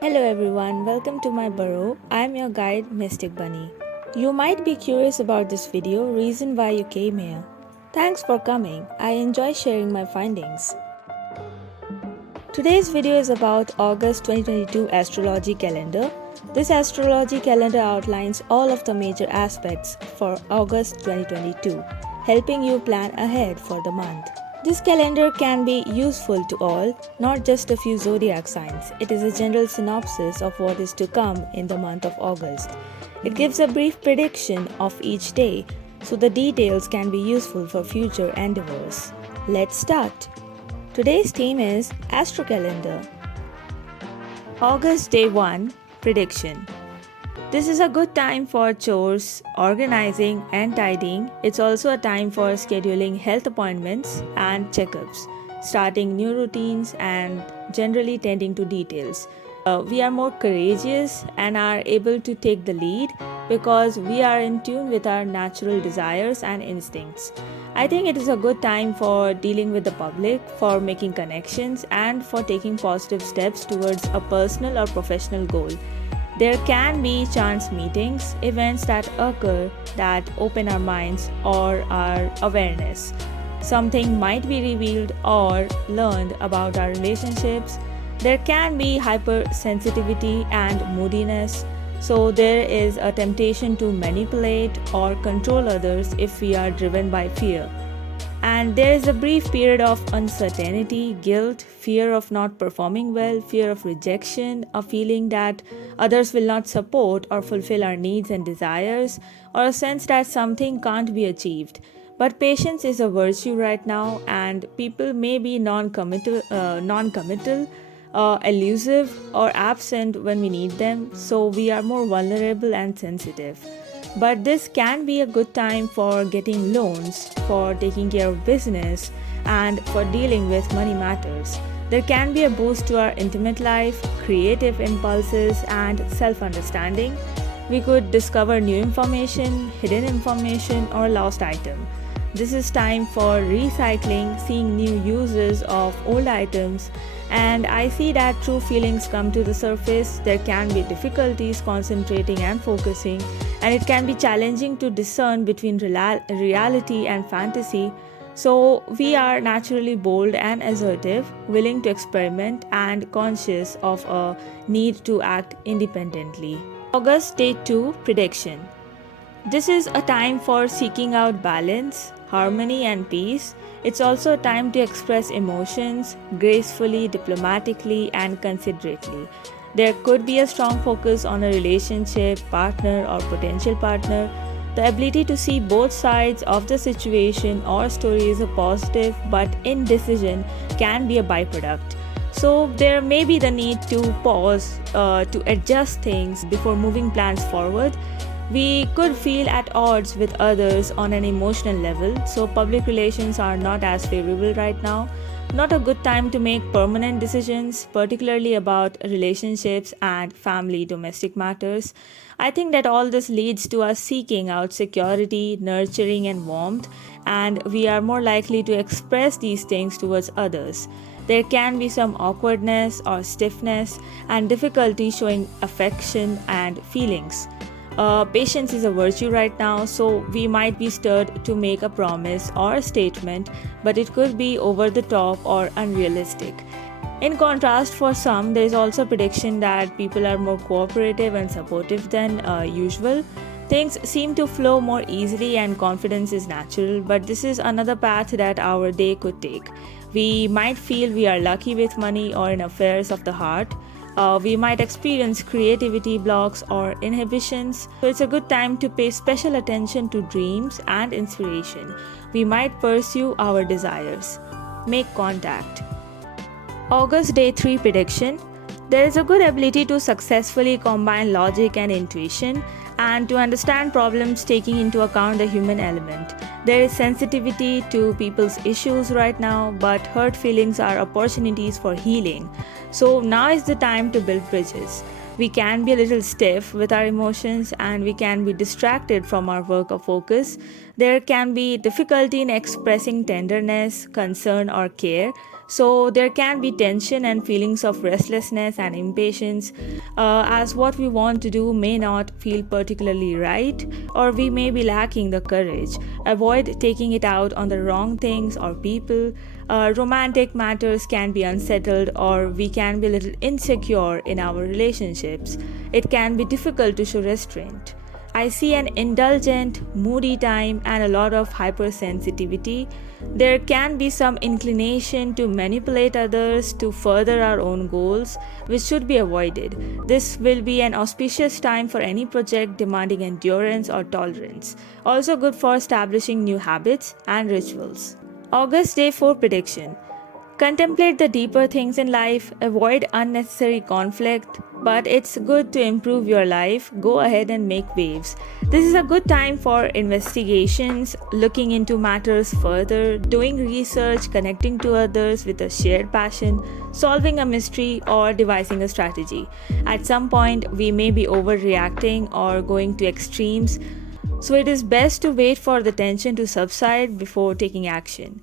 Hello everyone, welcome to my burrow. I'm your guide, Mystic Bunny. You might be curious about this video, reason why you came here. Thanks for coming. I enjoy sharing my findings. Today's video is about August 2022 astrology calendar. This astrology calendar outlines all of the major aspects for August 2022, helping you plan ahead for the month. This calendar can be useful to all, not just a few zodiac signs. It is a general synopsis of what is to come in the month of August. It gives a brief prediction of each day, so the details can be useful for future endeavors. Let's start. Today's theme is Astro Calendar. August Day 1 Prediction. This is a good time for chores, organizing, and tidying. It's also a time for scheduling health appointments and checkups, starting new routines, and generally tending to details. We are more courageous and are able to take the lead because we are in tune with our natural desires and instincts. I think it is a good time for dealing with the public, for making connections, and for taking positive steps towards a personal or professional goal. There can be chance meetings, events that occur that open our minds or our awareness. Something might be revealed or learned about our relationships. There can be hypersensitivity and moodiness, so there is a temptation to manipulate or control others if we are driven by fear. And there is a brief period of uncertainty, guilt, fear of not performing well, fear of rejection, a feeling that others will not support or fulfill our needs and desires, or a sense that something can't be achieved. But patience is a virtue right now, and people may be non-committal, elusive, or absent when we need them, so we are more vulnerable and sensitive. But this can be a good time for getting loans, for taking care of business, and for dealing with money matters. There can be a boost to our intimate life, creative impulses, and self understanding. We could discover new information, hidden information, or lost item. This is time for recycling, seeing new uses of old items, and I see that true feelings come to the surface. There can be difficulties concentrating and focusing, and it can be challenging to discern between reality and fantasy. So, we are naturally bold and assertive, willing to experiment, and conscious of a need to act independently. August Day 2 Prediction. This is a time for seeking out balance, harmony, and peace. It's also a time to express emotions gracefully, diplomatically, and considerately. There could be a strong focus on a relationship, partner, or potential partner. The ability to see both sides of the situation or story is a positive, but indecision can be a byproduct. So, there may be the need to pause to adjust things before moving plans forward. We could feel at odds with others on an emotional level, so public relations are not as favorable right now. Not a good time to make permanent decisions, particularly about relationships and family domestic matters. I think that all this leads to us seeking out security, nurturing, and warmth, and we are more likely to express these things towards others. There can be some awkwardness or stiffness and difficulty showing affection and feelings. Patience is a virtue right now, so we might be stirred to make a promise or a statement, but it could be over the top or unrealistic. In contrast, for some, there is also a prediction that people are more cooperative and supportive than usual. Things seem to flow more easily and confidence is natural, but this is another path that our day could take. We might feel we are lucky with money or in affairs of the heart. We might experience creativity blocks or inhibitions, so it's a good time to pay special attention to dreams and inspiration. We might pursue our desires. Make contact. August Day 3 Prediction. There is a good ability to successfully combine logic and intuition and to understand problems taking into account the human element. There is sensitivity to people's issues right now, but hurt feelings are opportunities for healing. So now is the time to build bridges. We can be a little stiff with our emotions and we can be distracted from our work or focus. There can be difficulty in expressing tenderness, concern, or care. So there can be tension and feelings of restlessness and impatience, as what we want to do may not feel particularly right, or we may be lacking the courage. Avoid taking it out on the wrong things or people. Romantic matters can be unsettled, or we can be a little insecure in our relationships. It can be difficult to show restraint. I see an indulgent, moody time and a lot of hypersensitivity. There can be some inclination to manipulate others to further our own goals, which should be avoided. This will be an auspicious time for any project demanding endurance or tolerance. Also good for establishing new habits and rituals. August Day 4 Prediction. Contemplate the deeper things in life, avoid unnecessary conflict, but it's good to improve your life. Go ahead and make waves. This is a good time for investigations, looking into matters further, doing research, connecting to others with a shared passion, solving a mystery, or devising a strategy. At some point, we may be overreacting or going to extremes, so it is best to wait for the tension to subside before taking action.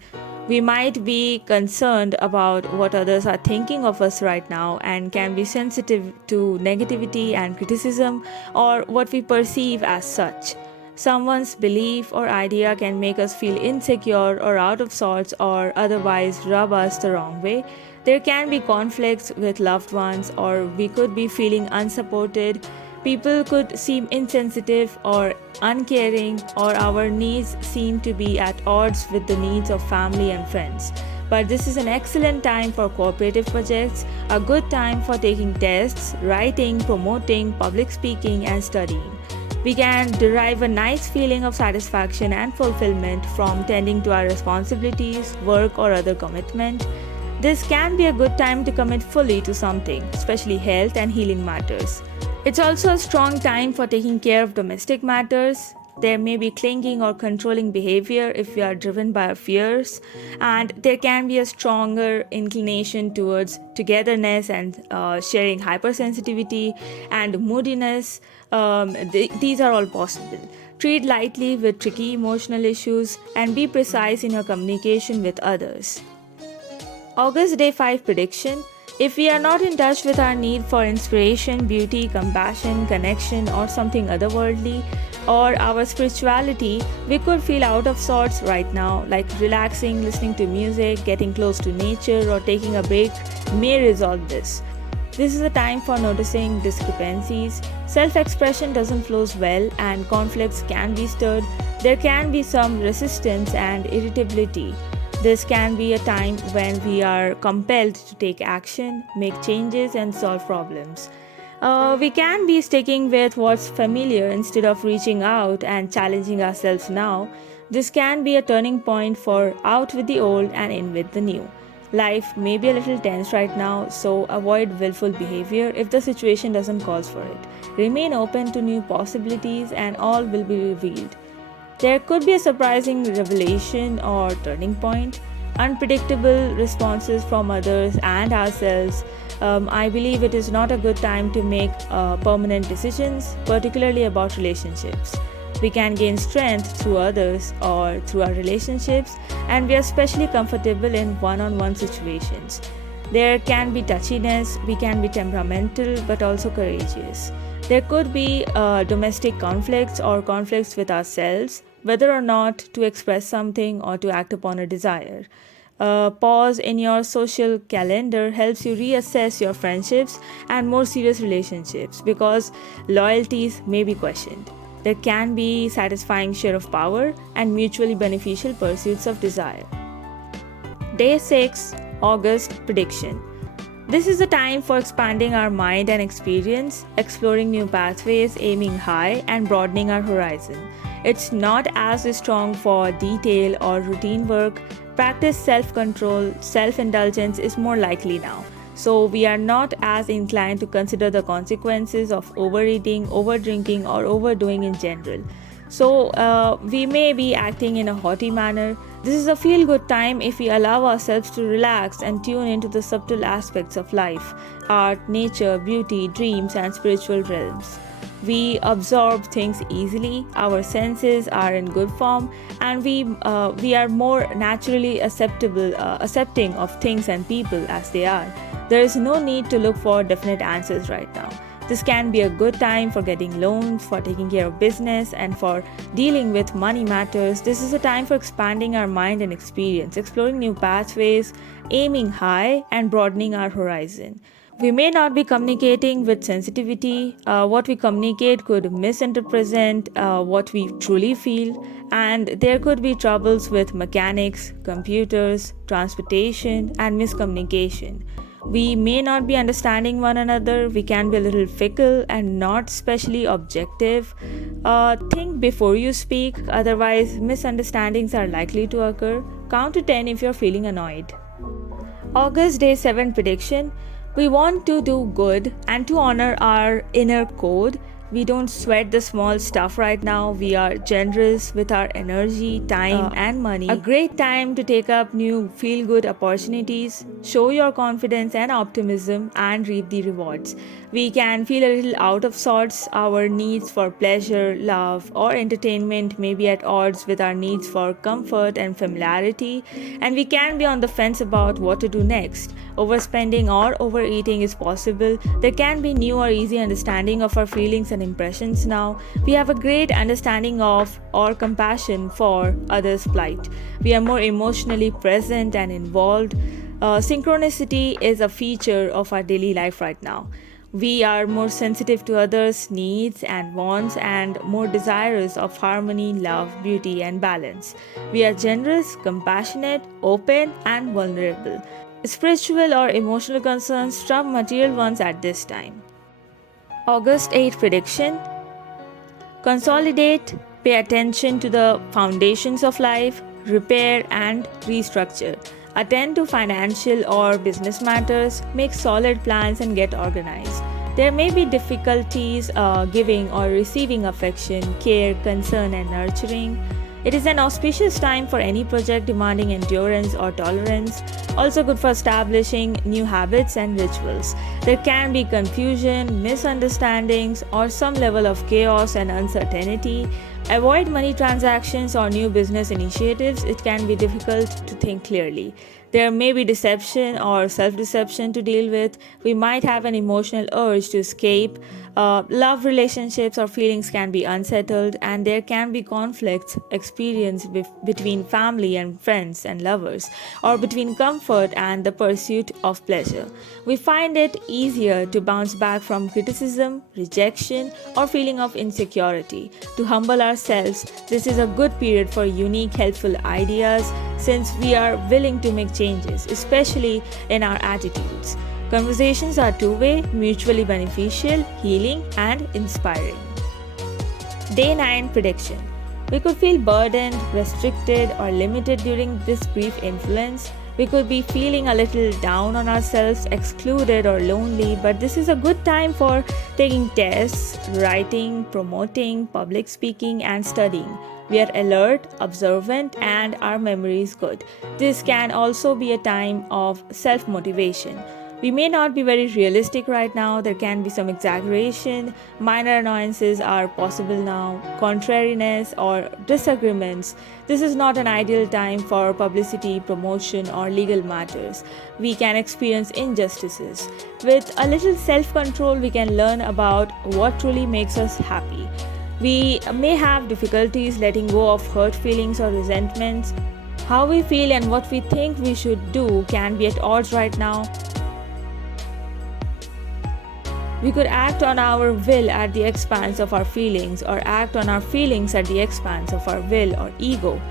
We might be concerned about what others are thinking of us right now and can be sensitive to negativity and criticism or what we perceive as such. Someone's belief or idea can make us feel insecure or out of sorts or otherwise rub us the wrong way. There can be conflicts with loved ones, or we could be feeling unsupported. People could seem insensitive or uncaring, or our needs seem to be at odds with the needs of family and friends. But this is an excellent time for cooperative projects, a good time for taking tests, writing, promoting, public speaking, and studying. We can derive a nice feeling of satisfaction and fulfillment from tending to our responsibilities, work, or other commitment. This can be a good time to commit fully to something, especially health and healing matters. It's also a strong time for taking care of domestic matters. There may be clinging or controlling behavior if we are driven by our fears, and there can be a stronger inclination towards togetherness and sharing hypersensitivity and moodiness. These are all possible. Treat lightly with tricky emotional issues and be precise in your communication with others. August Day 5 Prediction. If we are not in touch with our need for inspiration, beauty, compassion, connection, or something otherworldly, or our spirituality, we could feel out of sorts right now, like relaxing, listening to music, getting close to nature, or taking a break may resolve this. This is a time for noticing discrepancies. Self-expression doesn't flow well and conflicts can be stirred. There can be some resistance and irritability. This can be a time when we are compelled to take action, make changes, and solve problems. We can be sticking with what's familiar instead of reaching out and challenging ourselves now. This can be a turning point for out with the old and in with the new. Life may be a little tense right now, so avoid willful behavior if the situation doesn't call for it. Remain open to new possibilities and all will be revealed. There could be a surprising revelation or turning point, unpredictable responses from others and ourselves. I believe it is not a good time to make permanent decisions, particularly about relationships. We can gain strength through others or through our relationships, and we are especially comfortable in one-on-one situations. There can be touchiness, we can be temperamental but also courageous. There could be domestic conflicts or conflicts with ourselves, whether or not to express something or to act upon a desire. Pause in your social calendar helps you reassess your friendships and more serious relationships because loyalties may be questioned. There can be satisfying share of power and mutually beneficial pursuits of desire. Day 6, August Prediction. This is the time for expanding our mind and experience, exploring new pathways, aiming high, and broadening our horizon. It's not as strong for detail or routine work. Practice self-control, self-indulgence is more likely now. So we are not as inclined to consider the consequences of overeating, overdrinking, or overdoing in general. So we may be acting in a haughty manner. This is a feel-good time if we allow ourselves to relax and tune into the subtle aspects of life, art, nature, beauty, dreams, and spiritual realms. We absorb things easily, our senses are in good form, and we are more naturally accepting of things and people as they are. There is no need to look for definite answers right now. This can be a good time for getting loans, for taking care of business, and for dealing with money matters. This is a time for expanding our mind and experience, exploring new pathways, aiming high, and broadening our horizon. We may not be communicating with sensitivity. What we communicate could misinterpret what we truly feel, and there could be troubles with mechanics, computers, transportation, and miscommunication. We may not be understanding one another. We can be a little fickle and not specially objective. Think before you speak, otherwise, misunderstandings are likely to occur. Count to 10 if you're feeling annoyed. August Day 7 prediction. We want to do good and to honor our inner code. We don't sweat the small stuff right now. We are generous with our energy, time, and money. A great time to take up new feel good opportunities, show your confidence and optimism, and reap the rewards. We can feel a little out of sorts. Our needs for pleasure, love, or entertainment may be at odds with our needs for comfort and familiarity, and we can be on the fence about what to do next. Overspending or overeating is possible. There can be new or easy understanding of our feelings and impressions now. We have a great understanding of or compassion for others' plight. We are more emotionally present and involved. Synchronicity is a feature of our daily life right now. We are more sensitive to others' needs and wants and more desirous of harmony, love, beauty, and balance. We are generous, compassionate, open, and vulnerable. Spiritual or emotional concerns trump material ones at this time. August 8 prediction. Consolidate, pay attention to the foundations of life, repair and restructure. Attend to financial or business matters, make solid plans and get organized. There may be difficulties giving or receiving affection, care, concern and nurturing. It is an auspicious time for any project demanding endurance or tolerance, also good for establishing new habits and rituals. There can be confusion, misunderstandings, or some level of chaos and uncertainty. Avoid money transactions or new business initiatives. It can be difficult to think clearly. There may be deception or self-deception to deal with. We might have an emotional urge to escape. Love relationships or feelings can be unsettled, and there can be conflicts experienced between family and friends and lovers, or between comfort and the pursuit of pleasure. We find it easier to bounce back from criticism, rejection, or feeling of insecurity. To humble ourselves, this is a good period for unique, helpful ideas since we are willing to make changes, especially in our attitudes. Conversations are two-way, mutually beneficial, healing, and inspiring. Day 9 prediction. We could feel burdened, restricted, or limited during this brief influence. We could be feeling a little down on ourselves, excluded, or lonely, but this is a good time for taking tests, writing, promoting, public speaking, and studying. We are alert, observant, and our memory is good. This can also be a time of self-motivation. We may not be very realistic right now. There can be some exaggeration. Minor annoyances are possible now. Contrariness or disagreements. This is not an ideal time for publicity, promotion, or legal matters. We can experience injustices. With a little self-control, we can learn about what truly makes us happy. We may have difficulties letting go of hurt feelings or resentments. How we feel and what we think we should do can be at odds right now. We could act on our will at the expense of our feelings, or act on our feelings at the expense of our will or ego.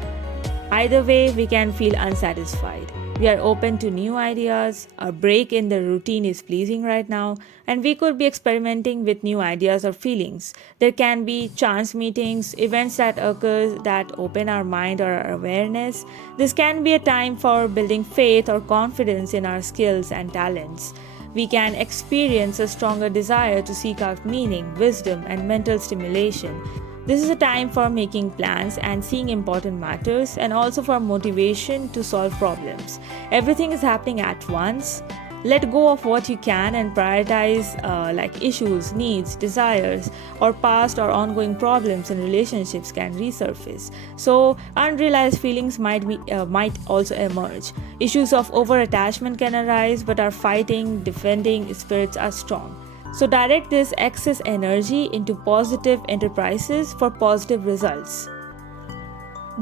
Either way, we can feel unsatisfied. We are open to new ideas. A break in the routine is pleasing right now, and we could be experimenting with new ideas or feelings. There can be chance meetings, events that occur that open our mind or our awareness. This can be a time for building faith or confidence in our skills and talents. We can experience a stronger desire to seek out meaning, wisdom, and mental stimulation. This is a time for making plans and seeing important matters, and also for motivation to solve problems. Everything is happening at once. Let go of what you can and prioritize like issues, needs, desires, or past or ongoing problems in relationships can resurface. So unrealized feelings might also emerge. Issues of over attachment can arise, but our fighting, defending spirits are strong. So direct this excess energy into positive enterprises for positive results.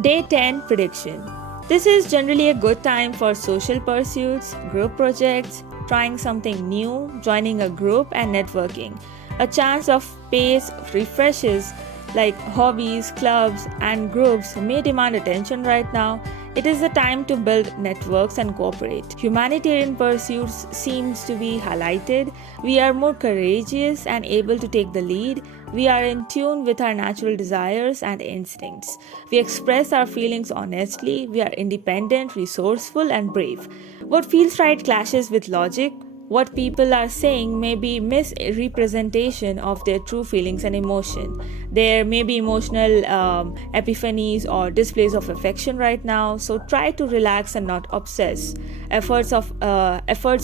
Day 10 prediction. This is generally a good time for social pursuits, group projects, trying something new, joining a group, and networking. A chance of pace refreshes like hobbies, clubs, and groups may demand attention right now. It is the time to build networks and cooperate. Humanitarian pursuits seems to be highlighted. We are more courageous and able to take the lead. We are in tune with our natural desires and instincts. We express our feelings honestly. We are independent, resourceful, and brave. What feels right clashes with logic. What people are saying may be misrepresentation of their true feelings and emotion. There may be emotional epiphanies or displays of affection right now, so try to relax and not obsess. Efforts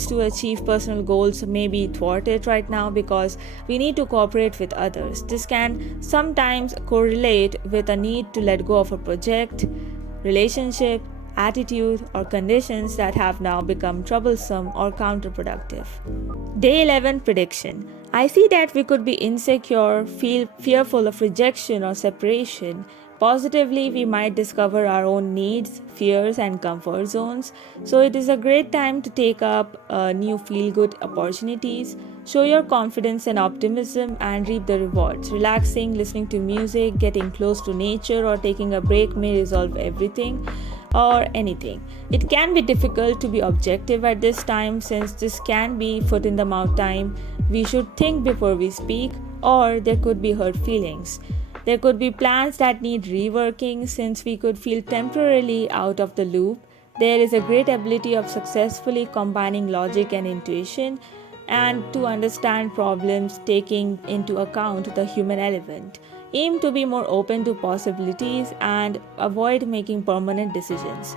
to achieve personal goals may be thwarted right now because we need to cooperate with others. This can sometimes correlate with a need to let go of a project, relationship, attitude, or conditions that have now become troublesome or counterproductive. Day 11 prediction. I see that we could be insecure, feel fearful of rejection or separation. Positively, we might discover our own needs, fears, and comfort zones. So, it is a great time to take up new feel good opportunities. Show your confidence and optimism and reap the rewards. Relaxing, listening to music, getting close to nature, or taking a break may resolve everything or anything. It can be difficult to be objective at this time since this can be foot in the mouth time. We should think before we speak, or there could be hurt feelings. There could be plans that need reworking since we could feel temporarily out of the loop. There is a great ability of successfully combining logic and intuition and to understand problems taking into account the human element. Aim to be more open to possibilities and avoid making permanent decisions.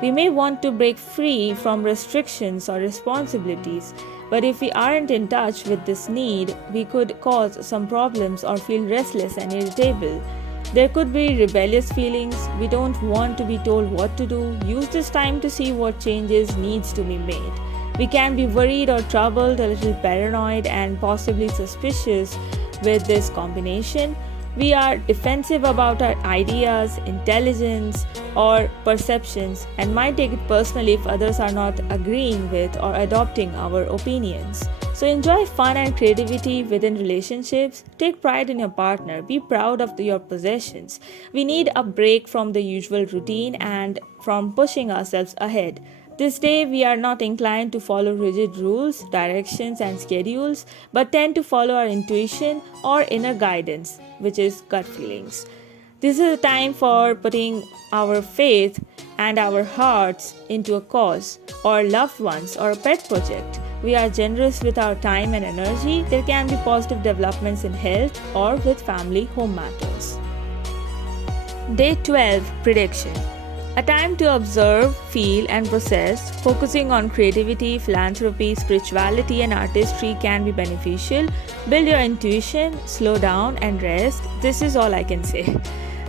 We may want to break free from restrictions or responsibilities, but if we aren't in touch with this need, we could cause some problems or feel restless and irritable. There could be rebellious feelings. We don't want to be told what to do. Use this time to see what changes needs to be made. We can be worried or troubled, a little paranoid, and possibly suspicious with this combination. We are defensive about our ideas, intelligence, or perceptions and might take it personally if others are not agreeing with or adopting our opinions. So enjoy fun and creativity within relationships. Take pride in your partner. Be proud of your possessions. We need a break from the usual routine and from pushing ourselves ahead. This day, we are not inclined to follow rigid rules, directions, and schedules, but tend to follow our intuition or inner guidance, which is gut feelings. This is a time for putting our faith and our hearts into a cause, or loved ones, or a pet project. We are generous with our time and energy. There can be positive developments in health or with family home matters. Day 12 prediction. A time to observe, feel, and process, focusing on creativity, philanthropy, spirituality, and artistry can be beneficial. Build your intuition, slow down, and rest. This is all I can say.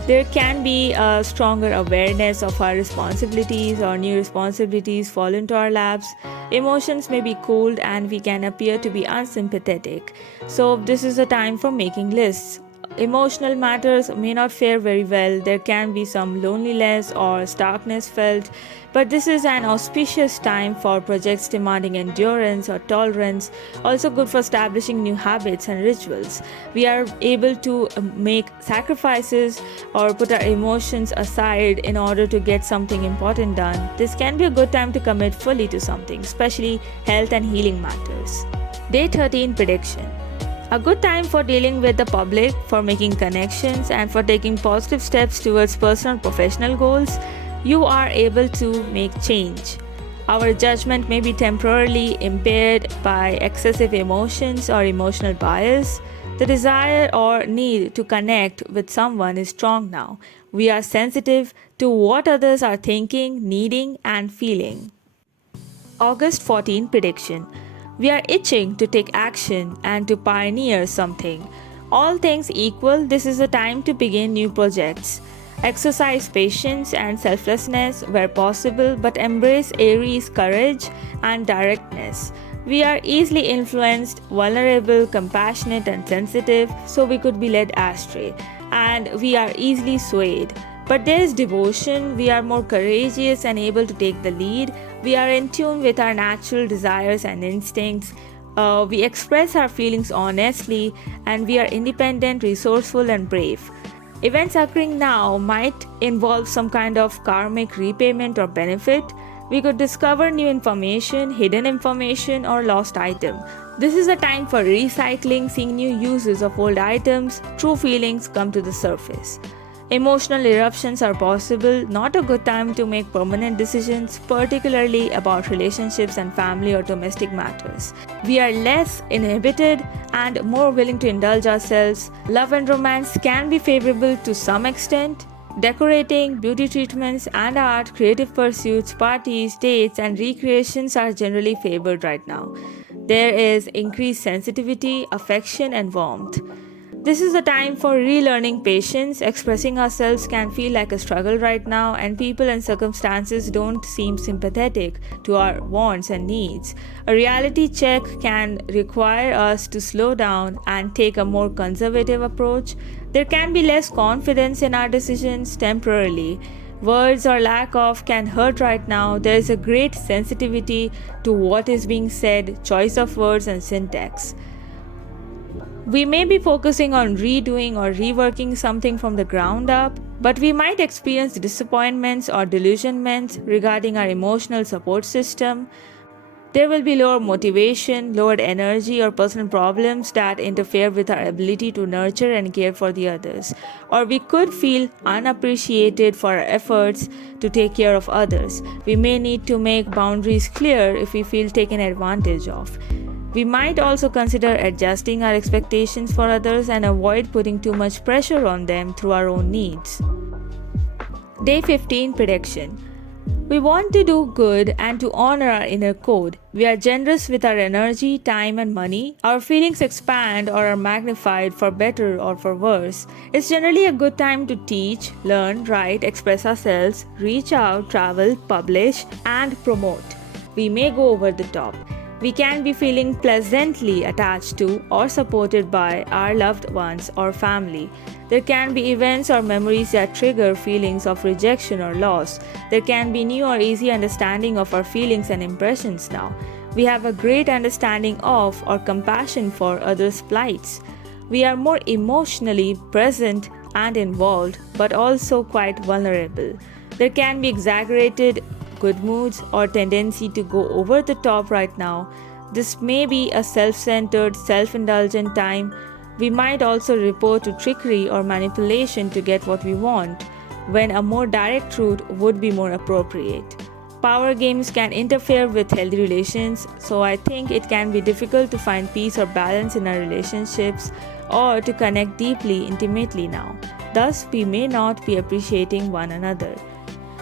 There can be a stronger awareness of our responsibilities or new responsibilities fall into our laps. Emotions may be cooled and we can appear to be unsympathetic. So, this is a time for making lists. Emotional matters may not fare very well. There can be some loneliness or starkness felt, but this is an auspicious time for projects demanding endurance or tolerance, also good for establishing new habits and rituals. We are able to make sacrifices or put our emotions aside in order to get something important done. This can be a good time to commit fully to something, especially health and healing matters. Day 13 prediction. A good time for dealing with the public, for making connections, and for taking positive steps towards personal and professional goals. You are able to make change. Our judgment may be temporarily impaired by excessive emotions or emotional bias. The desire or need to connect with someone is strong now. We are sensitive to what others are thinking, needing, and feeling. August 14 prediction. We are itching to take action and to pioneer something. All things equal, this is the time to begin new projects. Exercise patience and selflessness where possible, but embrace Aries' courage and directness. We are easily influenced, vulnerable, compassionate, and sensitive, so we could be led astray. And we are easily swayed. But there is devotion, we are more courageous and able to take the lead. We are in tune with our natural desires and instincts. We express our feelings honestly, and we are independent, resourceful, and brave. Events occurring now might involve some kind of karmic repayment or benefit. We could discover new information, hidden information, or lost item. This is a time for recycling, seeing new uses of old items. True feelings come to the surface. Emotional eruptions are possible, not a good time to make permanent decisions, particularly about relationships and family or domestic matters. We are less inhibited and more willing to indulge ourselves. Love and romance can be favorable to some extent. Decorating, beauty treatments, and art, creative pursuits, parties, dates, and recreations are generally favored right now. There is increased sensitivity, affection, and warmth. This is a time for relearning patience. Expressing ourselves can feel like a struggle right now, and people and circumstances don't seem sympathetic to our wants and needs. A reality check can require us to slow down and take a more conservative approach. There can be less confidence in our decisions temporarily. Words or lack of can hurt right now. There is a great sensitivity to what is being said, choice of words, and syntax. We may be focusing on redoing or reworking something from the ground up, but we might experience disappointments or delusionments regarding our emotional support system. There will be lower motivation, lowered energy, or personal problems that interfere with our ability to nurture and care for the others. Or we could feel unappreciated for our efforts to take care of others. We may need to make boundaries clear if we feel taken advantage of. We might also consider adjusting our expectations for others and avoid putting too much pressure on them through our own needs. Day 15 prediction. We want to do good and to honor our inner code. We are generous with our energy, time, and money. Our feelings expand or are magnified for better or for worse. It's generally a good time to teach, learn, write, express ourselves, reach out, travel, publish, and promote. We may go over the top. We can be feeling pleasantly attached to or supported by our loved ones or family. There can be events or memories that trigger feelings of rejection or loss. There can be new or easy understanding of our feelings and impressions now. We have a great understanding of or compassion for others' plights. We are more emotionally present and involved, but also quite vulnerable. There can be exaggerated good moods or tendency to go over the top right now. This may be a self-centered, self-indulgent time. We might also report to trickery or manipulation to get what we want, when a more direct route would be more appropriate. Power games can interfere with healthy relations, so I think it can be difficult to find peace or balance in our relationships or to connect deeply, intimately now. Thus, we may not be appreciating one another.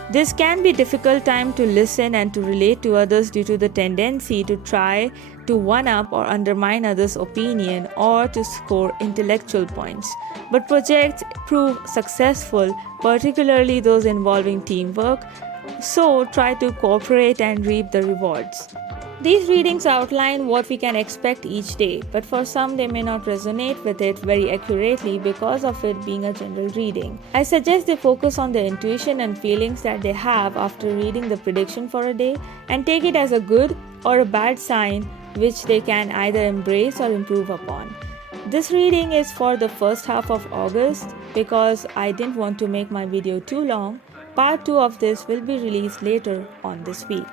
This can be a difficult time to listen and to relate to others due to the tendency to try to one-up or undermine others' opinion or to score intellectual points. But projects prove successful, particularly those involving teamwork, so try to cooperate and reap the rewards. These readings outline what we can expect each day, but for some they may not resonate with it very accurately because of it being a general reading. I suggest they focus on the intuition and feelings that they have after reading the prediction for a day and take it as a good or a bad sign which they can either embrace or improve upon. This reading is for the first half of August because I didn't want to make my video too long. Part 2 of this will be released later on this week.